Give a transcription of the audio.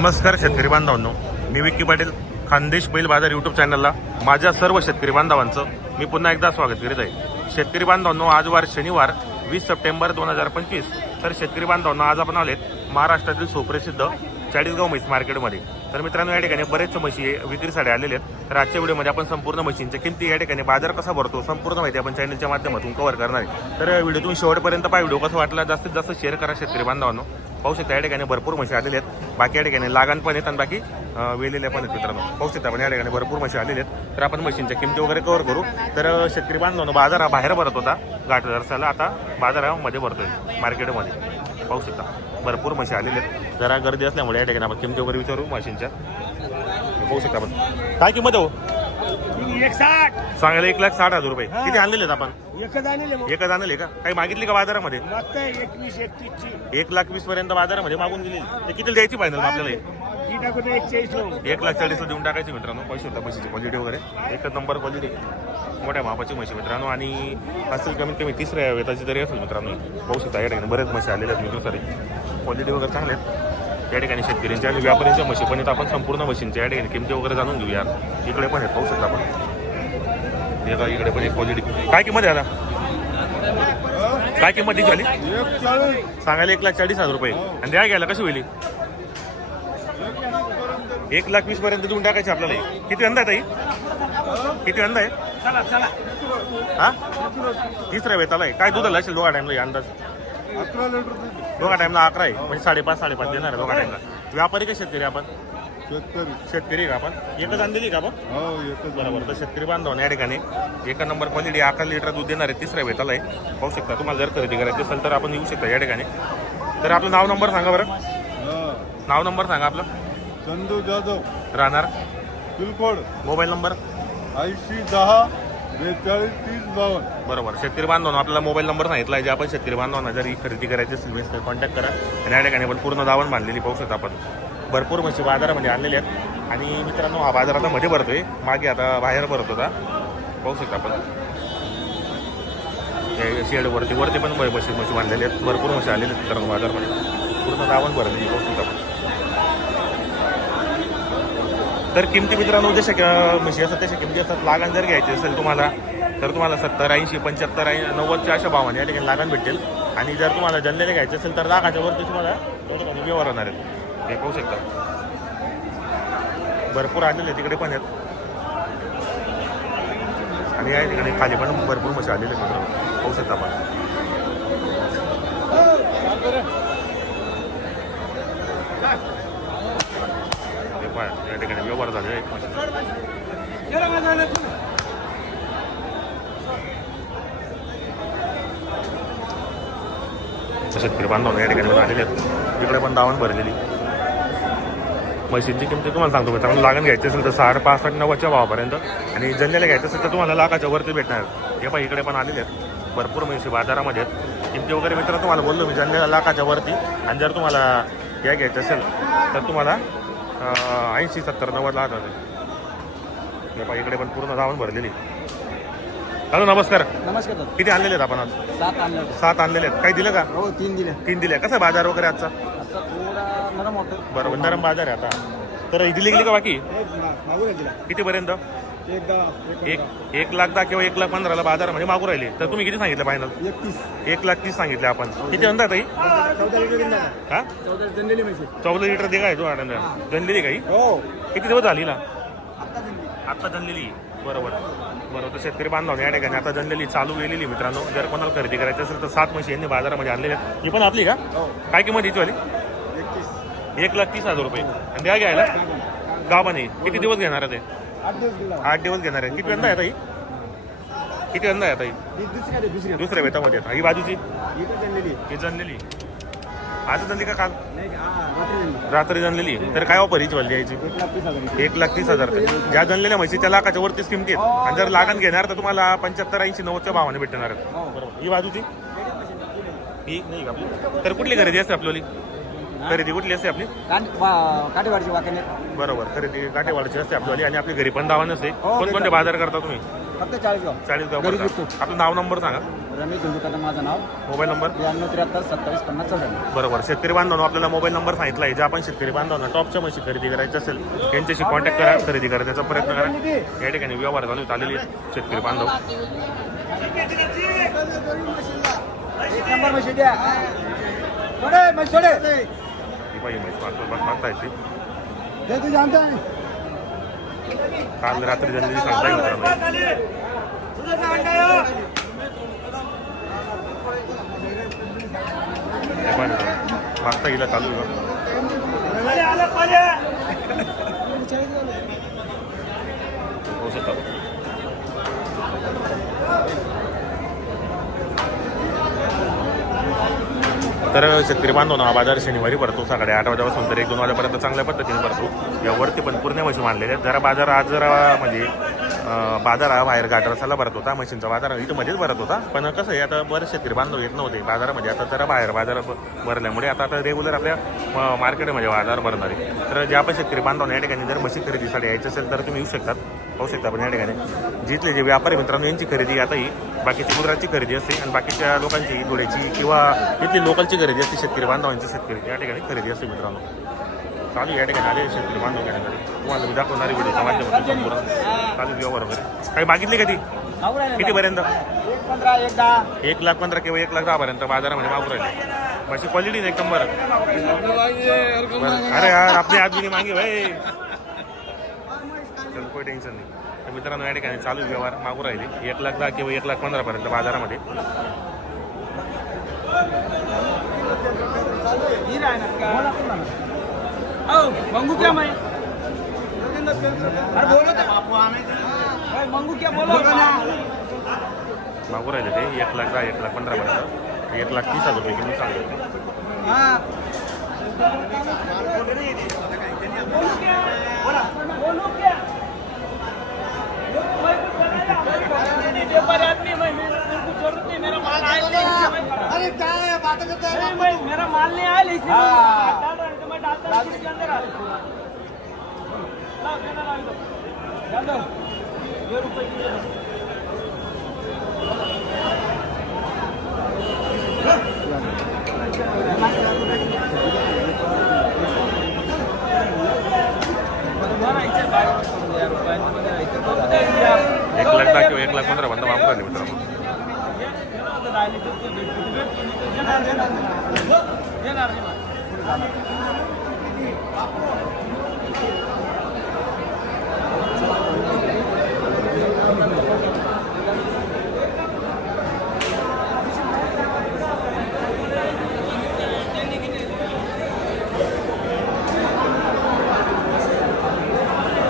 नमस्कार शेतकरी बांधवांनो. मी विक्की पाटील खानदेश बैल बाजार यूट्यूब चॅनलला माझ्या सर्व शेतकरी बांधवांचं मी पुन्हा एकदा स्वागत करीत आहे. शेतकरी बांधवांनो आज वार शनिवार वीस सप्टेंबर दोन हजार पंचवीस. तर शेतकरी बांधवांनो आज आपण आलेत महाराष्ट्रातील सुप्रसिद्ध चाळीसगाव म्हैस मार्केटमध्ये. तर मित्रांनो या ठिकाणी बरेच म्हशी विक्रीसाठी आलेले आहेत. तर आजच्या व्हिडिओमध्ये आपण संपूर्ण म्हशींच्या किमती या ठिकाणी बाजार कसा भरतो संपूर्ण माहिती आपण चॅनलच्या माध्यमातून कव्हर करणार आहे. तर व्हिडिओ तुम्ही शेवटपर्यंत पाहा व्हिडिओ कसा वाटला जास्तीत जास्त शेअर करा शेतकरी बांधवांनो. पाहू शकता या ठिकाणी भरपूर म्हशी आलेले आहेत. बाकी या ठिकाणी लागण पण आहेत आणि बाकी वेलेल्या पण आहेत मित्रांनो. पाहू शकता आपण या ठिकाणी भरपूर म्हशी आलेले आहेत. तर आपण म्हशींच्या किमती वगैरे कव्हर करू. तर शेतकरी बांधवांनो बाजार हा बाहेर भरत होता. घाट दर्शाला आता बाजारामध्ये भरतोय मार्केटमध्ये. पाहू शकता. भरपूर म्हशी आलेले आहेत. जरा गर्दी असल्यामुळे या ठिकाणी आपण किमती वगैरे विचारू म्हशींच्या. पाहू शकता आपण. काय किंमत हो? एक साठ. सांगायला एक लाख साठ हजार रुपये. किती आणलेले आहेत आपण? एकच आणले मग. एकच आणले का? काही मागितली का बाजारामध्ये? मागताय एकवीस एकतीस ची एक लाख वीस पर्यंत बाजारामध्ये मागून दिली ते किती द्यायची फायनल आपल्याला? हे? ती टाकून एक चाळीस लावून एक लाख चाळीसला देऊन टाकायची मित्रांनो. पैसे होता म्हशीची क्वालिटी वगैरे. एकच नंबर क्वालिटी मोठ्या मापाची म्हशी मित्रांनो. आणि असेल कमीत कमी तिसऱ्या वेताची तरी असेल मित्रांनो. पाहू शकता या ठिकाणी. बरेच म्हशी आलेल्या आहेत मित्र सारे क्वालिटी वगैरे चांगले आहेत. या ठिकाणी शेतकऱ्यांच्या आणि व्यापाऱ्यांच्या म्हशी पण आहेत. आपण संपूर्ण म्हशींच्या या ठिकाणी किमती वगैरे जाणून घेऊया. इकडे पण आहेत पाहू शकता आपण हे बघा, इकडे पण एक क्वालिटी काय किंमत आहे आता? काय किंमत ती झाली सांगायला एक लाख चाळीस हजार रुपये. आणि द्या घ्यायला कशी होईल एक लाख वीस पर्यंत देऊन टाकायचे आपल्याला. किती अंदा आहे ताई किती अंदा आहे? चला चला. हा? तिसऱ्या वेताला आहे. काय दुधाला असेल दोघा टाइमला अंदाज? दूध दोघा टाइमला अकरा आहे. म्हणजे साडेपाच साडेपाच देणार आहे दोघा टाइमला व्यापारी का शेतकरी आपण? शेतकरी. शेतकरी का आपण? एकच आणलेली का आपण? हो एकच बरोबर तर शेतकरी बांधव या ठिकाणी एका नंबर क्वालिटी अकरा लिटर दूध देणार आहे तिसऱ्या वेताला आहे. पाहू शकता तुम्हाला जर खरेदी करायची असेल तर आपण येऊ शकता या ठिकाणी. तर आपलं नाव नंबर सांगा बरं. हा. नाव नंबर सांगा आपलं. चंदू जाधव. राहणार? Pilkod mobile number? ऐंशी दहा बेचाळीस तीस बावन्न. बरोबर. शेतकरी बांधवांना आपल्याला मोबाईल नंबर सांगितला आहे. जे आपण शेतकरी बांधवांना जर ही खरेदी करायची असेल कॉन्टॅक्ट करा. आणि या ठिकाणी आपण पूर्ण दावण बांधलेली पाहू शकता आपण. भरपूर म्हशी बाजारामध्ये आणलेल्या आहेत. आणि मित्रांनो हा बाजार आता मध्ये भरतोय. मागे आता बाहेर भरत होता पाहू शकता आपण. हे शेडवरती वरती पण म्हशी म्हशी बांधलेल्या आहेत. भरपूर म्हशी आलेल्या आहेत मित्रांनो बाजारमध्ये. पूर्ण दावण भरते पाहू शकता आपण. तर किमती मित्रांनो जशा म्हशी असतात तशा किमती असतात. लागण जर घ्यायची असेल तुम्हाला तर तुम्हाला सत्तर ऐंशी पंच्याहत्तर ऐं नव्वदच्या अशा भावाने या ठिकाणी लागण भेटेल आणि जर तुम्हाला जनलेले घ्यायचे असेल तर लाखाच्या वरती तुम्हाला व्यवहार होणार आहेत. हे पाहू शकता. भरपूर आलेले तिकडे पण आहेत. आणि आहे तिकडे खाली पण भरपूर म्हशी आलेले मित्र पाहू शकता आपण. हे या ठिकाणी व्यवहार झाले एक म्हशी शेतकरी बांधव या ठिकाणी पण आलेले आहेत. इकडे पण दावण भरलेली. म्हशींची किमती तुम्हाला सांगतो मित्रांनो. लागण घ्यायची असेल तर साठ पासष्ट नव्वदच्या भावापर्यंत. आणि जंगल्याला घ्यायचं असेल तर तुम्हाला लाखाच्या वरती भेटणार. हे पण इकडे पण आलेले आहेत. भरपूर म्हशी बाजारामध्ये आहेत. किमती वगैरे मित्र तुम्हाला बोललो मी जंगल्याला लाखाच्या वरती. आणि जर तुम्हाला या घ्यायचं असेल तर तुम्हाला ऐंशी सत्तर नव्वद लाख हे पण इकडे पण पूर्ण दावण भरलेली हॅलो नमस्कार. नमस्कार किती आणलेले आहेत आपण आज? सात आणलं सात आणलेले आहेत. काही दिलं का? हो तीन दिले. तीन दिले. कसा बाजार वगैरे आजचा? नरम होतं बरोबर नरम बाजार आहे आता. तर ही दिली गेली का बाकी? मागून दिला किती पर्यंत एकदा एक एक लाख दहा किंवा एक लाख पंधराला बाजारामध्ये मागू राहिले. तर तुम्ही किती सांगितलं फायनल एक लाख तीस सांगितले आपण. किती अंदा ताई? चौदा लिटर दिला. हा? चौदा लिटर दे काय तू आनंद? जनलेली काही? हो. किती दिवस झाली ना? आता जनलेली बरोबर. बरोबर तर शेतकरी बांधव या ठिकाणी आता जनलेली चालू गेलेली मित्रांनो. जर कोणाला खरेदी करायची असेल तर सात म्हशी यांनी बाजारामध्ये आणलेल्या आहेत. ही पण आपली का? काय किंमत हिची वाली? एक लाख तीस हजार रुपये. आणि द्या घ्यायला. गावाने किती दिवस घेणार आहे ते? आठ दिवस घेणार आहे. किती अंदा आहे ताई? किती अंदा आहे ताई? दुसऱ्या वेतामध्ये आहेत. ही बाजूची? ही जनलेली आज जनली का काल नाही हा रात्री जनलेली तर काय ऑफर हीच वाली यायची? एक लाख तीस हजार ज्या जनलेल्या म्हशी त्या लाखाच्या वरतीच किमती आहेत. आणि जर लागण घेणार तर तुम्हाला पंच्याहत्तर ऐंशी नव्वदच्या भावाने भेटणार बरोबर. ही बाजूची? ही नाही तर कुठली खरेदी असते आपली खरेदी कुठली असते आपली? काटेवाडची वाक्याने बरोबर खरेदी काटेवाडची असते आपली आणि आपली घरी पण दावा नसते हो, कोणकोणते बाजार करता तुम्ही? फक्त चाळीस गाव चाळीस गाव घरी करता. आपलं नाव नंबर सांगा. रमेश माझं नाव. Mobile number? ब्याण्णव त्र्याहत्तर सत्तावीस पन्नास चौऱ्याण्णव. बरोबर. शेतकरी बांधवांनो आपल्याला मोबाईल नंबर सांगितला आहे. जे आपण शेतकरी बांधवांना टॉपच्या म्हशी खरेदी करायची असेल त्यांच्याशी कॉन्टॅक्ट करा खरेदी करायचा प्रयत्न करा. या ठिकाणी व्यवहार चालू. आलेले शेतकरी बांधव. नंबर म्हशी द्या. ही पाहिजे म्हैस बघ- बघ- येते काल रात्री जनरली सांगता येईल मित्रांनो हे मागता येईल चालू आहे बघ. पाहू शकता. तर शेतकरी बांधव हा बाजार शनिवारी भरतो. सकाळी आठ वाजेपासून तर एक दोन वाजेपर्यंत चांगल्या पद्धतीने भरतो. यावरती पण पूर्ण मशीन मांडलेले आहेत. जरा बाजार आज जरा म्हणजे बाजार हा बाहेर घाटरसाला भरत होता. मशीनचा बाजार इथं मध्येच भरत होता. पण कसं आहे आता बरेच शेतकरी बांधव येत नव्हते बाजारामध्ये. आता जरा बाहेर बाजार भरल्यामुळे आता आता रेग्युलर आपल्या म- मार्केटमध्ये बाजार भरणार आहे. तर ज्या पण शेतकरी बांधवांना या ठिकाणी जर मशीन खरेदीसाठी यायचं असेल तर तुम्ही येऊ शकतात. पाहू शकता आपण या ठिकाणी. जिथले जे व्यापारी मित्रांनो यांची खरेदी आता ही बाकीची मुद्राची खरेदी असते आणि बाकीच्या लोकांची धुळ्याची किंवा इथली लोकलची खरेदी असते शेतकरी बांधवांची शेतकरी. या ठिकाणी खरेदी असते मित्रांनो. चालू या ठिकाणी आले शेतकरी बांधव या ठिकाणी. तुम्हाला मी दाखवणारी व्हिडिओच्या माध्यमातून संपूर्ण. चालू व्यवहार वगैरे. काही मागितले का ती? कितीपर्यंत? एक पंधरा एक लाख पंधरा किंवा एक लाख दहा पर्यंत बाजारामध्ये मागू राहिले माझी क्वालिटी एकदम बरं? बरं. अरे यार आपली आदमी मागे भाई. चल काही टेन्शन नाही. तर मित्रांनो या ठिकाणी चालू व्यवहार मागू राहिले. एक लाख दहा किंवा एक लाख पंधरा पर्यंत बाजारामध्ये मंगू क्या मैं? अरे बोलो तो. मंगू क्या बोलो? मागू राहिले ते. एक लाख दहा एक लाख पंधरा पर्यंत एक लाख तीस हजार रुपये किलो सांगितले हाँ अरे क्या है बात करते हैं मेरा माल नहीं आया लेकिन हाँ। डाल रहा हूँ तो मैं डालता हूँ इसके अंदर आ लाओ, केना डाल दो। डाल दो। ये रुपए की है। तुम्हाला इथे बाहेर पडून द्या, रुपयांचं वगैरे इथे बघू द्या, इंडिया. एक लाख दहा किंवा एक लाख पंधरा पर्यंत मागू राहिले मित्रांनो हे- हे ना आता दहा